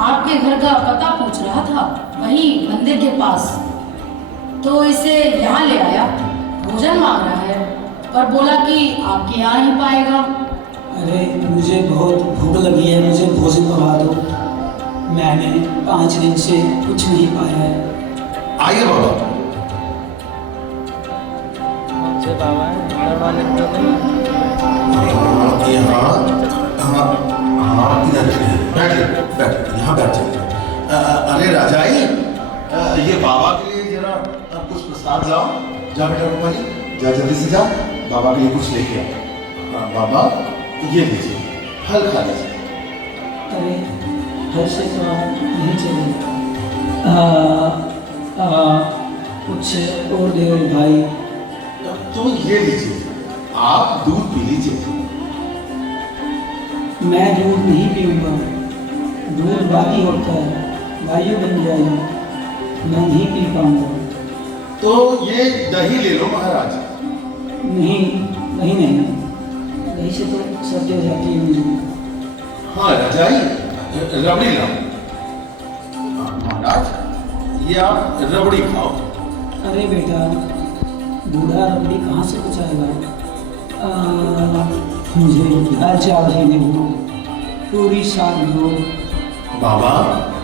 आपके घर का पता पूछ रहा था, वहीं मंदिर के पास। तो इसे यहाँ ले आया, भोजन मांग रहा है और बोला कि आपके यहाँ ही पाएगा। अरे मुझे बहुत भूख लगी है, मुझे भोजन पका दो। मैंने 5 दिन से कुछ नहीं पाया है। आइए बाबा। अच्छे बाबा हैं, घर वाले तो नहीं। यहाँ हाँ हाँ, इधर बैठ यहाँ बैठ जाइए। अरे राजाई, ये बाबा के लिए जरा कुछ प्रसाद लाओ। जा बेटा रूपाली, जा जल्दी से जा, बाबा के लिए कुछ लेके आओ। बाबा ये लीजिए, फल खा लीजिए। अरे घर से तो आप नहीं चले। कुछ और दे भाई। तो ये लीजिए, आप दूध पी लीजिए। मैं दूध नहीं पीऊँगा, दूध बाकी होता है, वायु बन जाएगी, मैं नहीं पी पाऊँगा। तो ये दही ले लो महाराज। नहीं नहीं नहीं, दही से तो सर्दी हो जाती है मुझे। हाँ राजाई, रबड़ी लाओ। महाराज, ये आप रबड़ी खाओ। अरे बेटा, बूढ़ा रबड़ी कहाँ से बचाएगा? मुझे दाल चावल ही नहीं दो, पूरी साग दो। बाबा,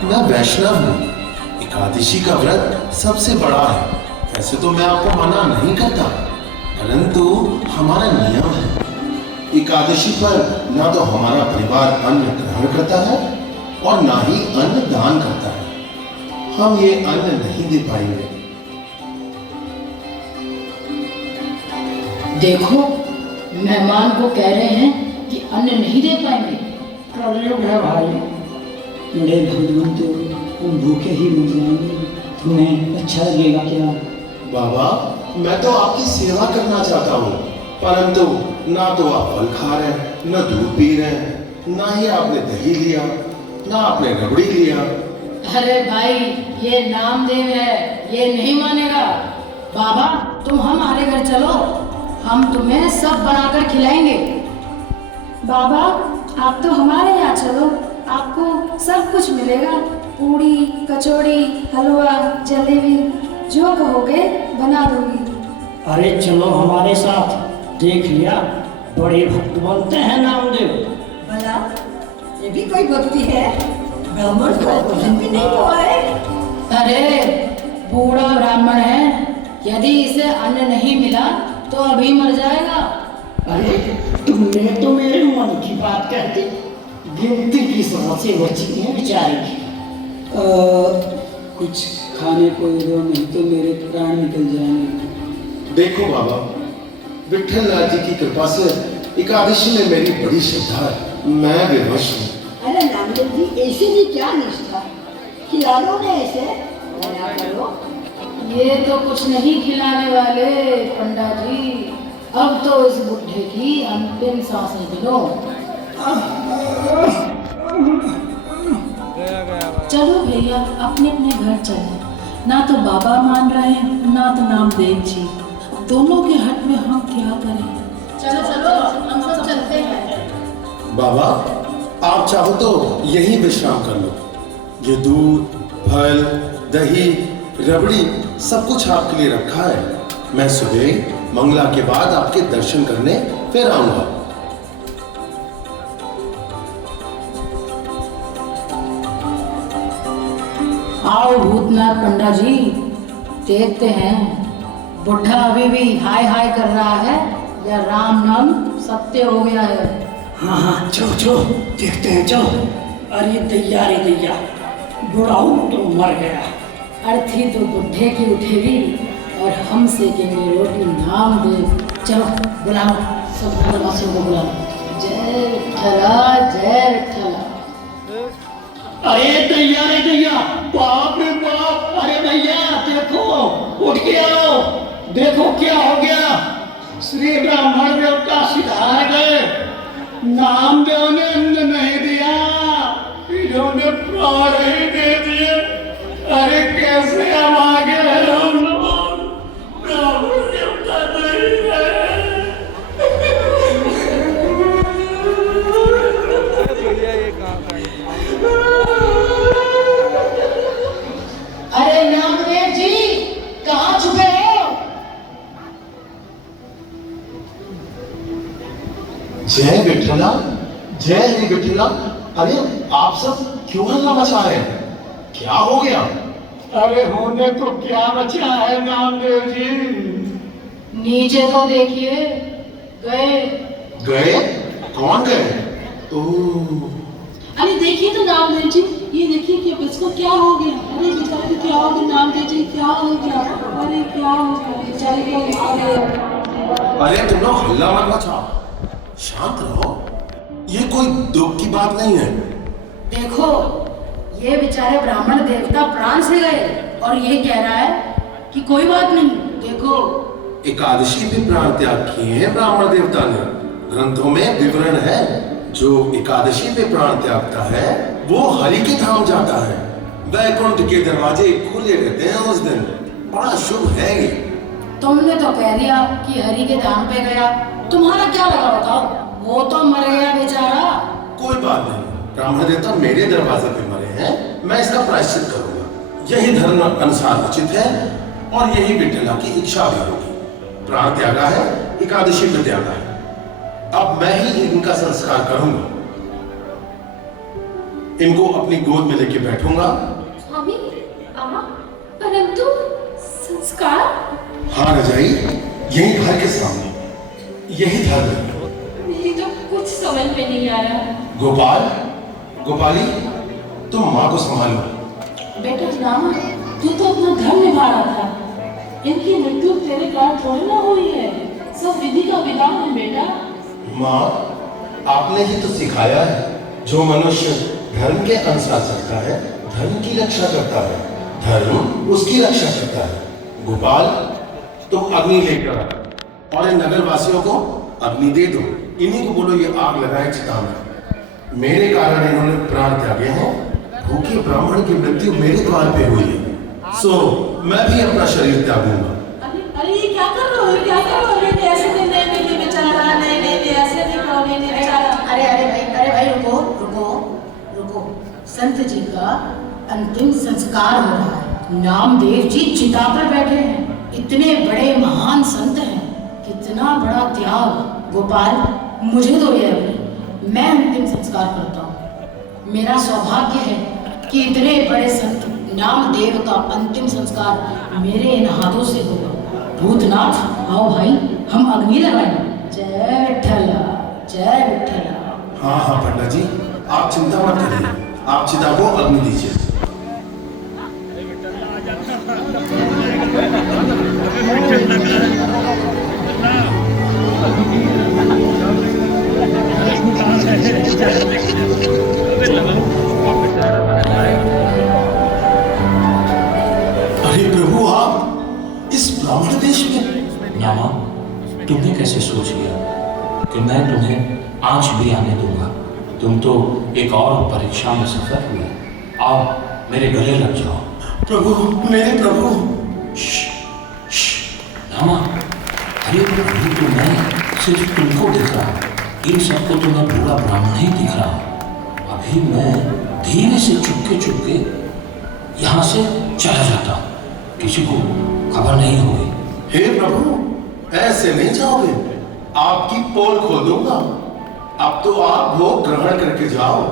मैं वैष्णव हूँ, एकादशी का व्रत सबसे बड़ा है। वैसे तो मैं आपको मना नहीं करता, परंतु हमारा नियम है, एकादशी पर ना तो हमारा परिवार अन्न ग्रहण करता है और ना ही अन्न दान करता है। हम ये अन्न नहीं दे पाएंगे। देखो, मेहमान को कह रहे हैं कि अन्न नहीं दे पाएंगे। कलयुग है भाई, बड़े भगवंत, तुम भूखे ही मर जाएंगे, तुम्हें अच्छा लगेगा क्या? बाबा, मैं तो आपकी सेवा करना चाहता हूँ, परंतु ना तो आप फल खा रहे हैं, न दूध पी रहे हैं, ना ही आपने दही लिया, ना आपने रबड़ी लिया। अरे भाई, ये नामदेव है, ये नहीं मानेगा। बाबा, तुम हमारे घर चलो, हम तुम्हें सब बनाकर खिलाएंगे। बाबा, आप तो हमारे यहाँ चलो, आपको सब कुछ मिलेगा। पूड़ी, कचौड़ी, हलवा, जलेबी, जो कहोगे बना दूंगी। अरे चलो हमारे साथ, देख लिया बड़े भक्त बनते हैं नामदेव। भला ये भी कोई भक्ति है? ब्राह्मण को भोजन भी नहीं खवाए। अरे बूढ़ा ब्राह्मण है, यदि इसे अन्न नहीं मिला तो अभी मर जाएगा। अरे तुमने तो मेरे मन की बात कहती, गिनती की सांसें बची हैं बेचारी। कुछ खाने को दो, नहीं तो मेरे प्राण निकल जाएंगे। देखो बाबा, विठल नाथ जी की कृपा से एकादशी में मेरी बड़ी श्रद्धा है, मैं विवश हूँ। अरे नामदेव जी, ऐसे भी क्या निष्ठा, खिला लो ने ऐसे मना करो। ये तो कुछ नहीं खिलाने वाले पंडा जी, अब तो इस बुढ़े की अंतिम सांसें गिनो। चलो भैया, अपने अपने घर चले। ना तो बाबा मान रहे हैं, ना तो नामदेव जी। दोनों के हट में हम क्या करें? चलो चलो, हम सब चलते हैं। बाबा, आप चाहो तो यहीं विश्राम कर लो। ये दूध, फल, दही, रबड़ी सब कुछ आपके लिए रखा है। मैं सुबह मंगला के बाद आपके दर्शन करने फिर आऊंगा। आओ भूतनाथ पंडा जी, देखते हैं बुढ़ा अभी भी हाय हाय कर रहा है या राम नाम सत्य हो गया है। हाँ हाँ, चलो चलो देखते हैं, चलो। अरे दैया रे दैया, बुढ़ाऊ तो मर गया। अर्थी तो बुढ़े की उठेगी और हम सेकेंगे रोटी नामदेव। चलो बुलाओ, सब धर्मवासियों को बुलाओ। जय विठला, जय विठला। अरे दैया रे दैया, बाप रे बाप, अरे भैया देखो, उठ के आओ, देखो क्या हो गया। श्री ब्राह्मण देवता सिधार गए, नामदेव ने अन्न नहीं दिया, इन्होंने प्राण ही दे दिए। अरे कैसे हम आगे हम लोग, ब्राह्मण देवता नहीं है। भैया ये कहाँ का है? जय विठला, जय हरि विठला। अरे आप सब क्यों हल्ला मचा रहे हैं? क्या हो गया? अरे होने तो क्या बचा है नामदेव जी। नीचे तो देखिए, गए। गए? कौन गए? ओह, अरे देखिए तो नामदेव जी, ये देखिए कि इसको क्या हो गया। अरे बेचारे को क्या हो गया नामदेव जी, क्या हो गया? अरे क्या हो गया बेचारे को? अरे तुम लोग हल्ला मत मचाओ, शांत रहो। ये कोई दुख की बात नहीं है। देखो, ये बेचारे ब्राह्मण देवता प्राण से गए और ये कह रहा है कि कोई बात नहीं। देखो, एकादशी पे प्राण त्याग किए हैं ब्राह्मण देवता ने। ग्रंथों में विवरण है, जो एकादशी पे प्राण त्यागता है वो हरि के धाम जाता है। वैकुंठ के दरवाजे खुले रहते हैं उस दिन। बड़ा शुभ है ये। तुमने तो कह दिया कि हरि के धाम पे गया, तुम्हारा क्या लगा बताओ? वो तो मर गया बेचारा। कोई बात नहीं, ब्राह्मण देवता मेरे दरवाजे पे मरे हैं, मैं इसका प्रायश्चित करूंगा। यही धर्म अनुसार उचित है और यही विठला की इच्छा भी होगी। प्राण त्यागा है, एकादशी पे त्यागा है। अब मैं ही इनका संस्कार करूंगा। इनको अपनी गोद में लेके बैठूंगा। स्वामी, अम्मा, परंतु संस्कार? हाँ रजाई, यही घर के सामने, यही धर्म है। मेरी तो कुछ समझ में नहीं आ रहा। गोपाल, गोपाली, तुम माँ को संभालो। बेटा रामा, तू तो अपना धर्म निभा रहा था। इनकी मृत्यु तेरे कारण थोड़ी ना हुई है, सब विधि का विधान है बेटा। माँ, आपने ही तो सिखाया है, जो मनुष्य धर्म के अनुसार चलता है धर्म की रक्षा करता है, धर्म उसकी रक्षा करता है। गोपाल, तुम अग्नि लेकर आओ और इन नगर वासियों को अग्नि दे दो। इन्हीं को बोलो ये आग लगाए चिता में। मेरे कारण इन्होंने प्राण त्यागे हैं। भूखे ब्राह्मण की मृत्यु मेरे द्वार पे हुई है, सो मैं भी अपना शरीर त्यागूंगा। अरे ये क्या कर रहे हो? क्या कर रहे हो? ऐसे नहीं बेचारा, नहीं ऐसे नहीं करो, नहीं बेचारा। अरे भाई रुको रुको रुको। संत जी का अंतिम संस्कार हो रहा है। नामदेव जी चिता पर बैठे हैं। इतने बड़े महान संत हैं, कितना बड़ा त्याग। गोपाल, मुझे दो ये अग्नि, मैं अंतिम संस्कार करता हूँ। मेरा सौभाग्य है कि इतने बड़े संत नामदेव का अंतिम संस्कार मेरे इन हाथों से होगा। भूतनाथ, आओ भाई, हम अग्नि लगाएं। जय विठला, जय विठला। हाँ हाँ पंडित जी, आप चिंता मत करिए, आप चिता को अग्नि दीजिए। अरे प्रभु, आप इस ब्राह्मण देश में? नामा, तुमने कैसे सोच लिया कि मैं तुम्हें आज भी आने दूंगा? तुम तो एक और परीक्षा में सफल हुए। आओ मेरे गले लग जाओ। प्रभु, मेरे प्रभु। नामा, अरे अभी तो मैं सिर्फ तुमको दिख रहा हूँ, इन सबको तो मैं पूरा ब्राह्मण ही दिख रहा हूँ। अभी मैं धीरे से चुपके यहाँ से चला जाता हूँ, किसी को खबर नहीं होगी। हे प्रभु, ऐसे नहीं जाओगे, आपकी पोल खोल दूंगा। अब तो आप भोग ग्रहण करके जाओ,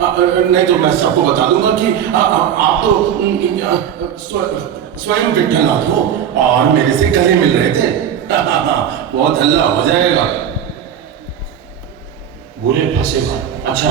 नहीं तो मैं सबको बता दूंगा कि आप तो स्वयं विठलनाथ हो और मेरे से गले मिल रहे थे। बहुत हल्ला हो जाएगा। बुरे फंसे बात।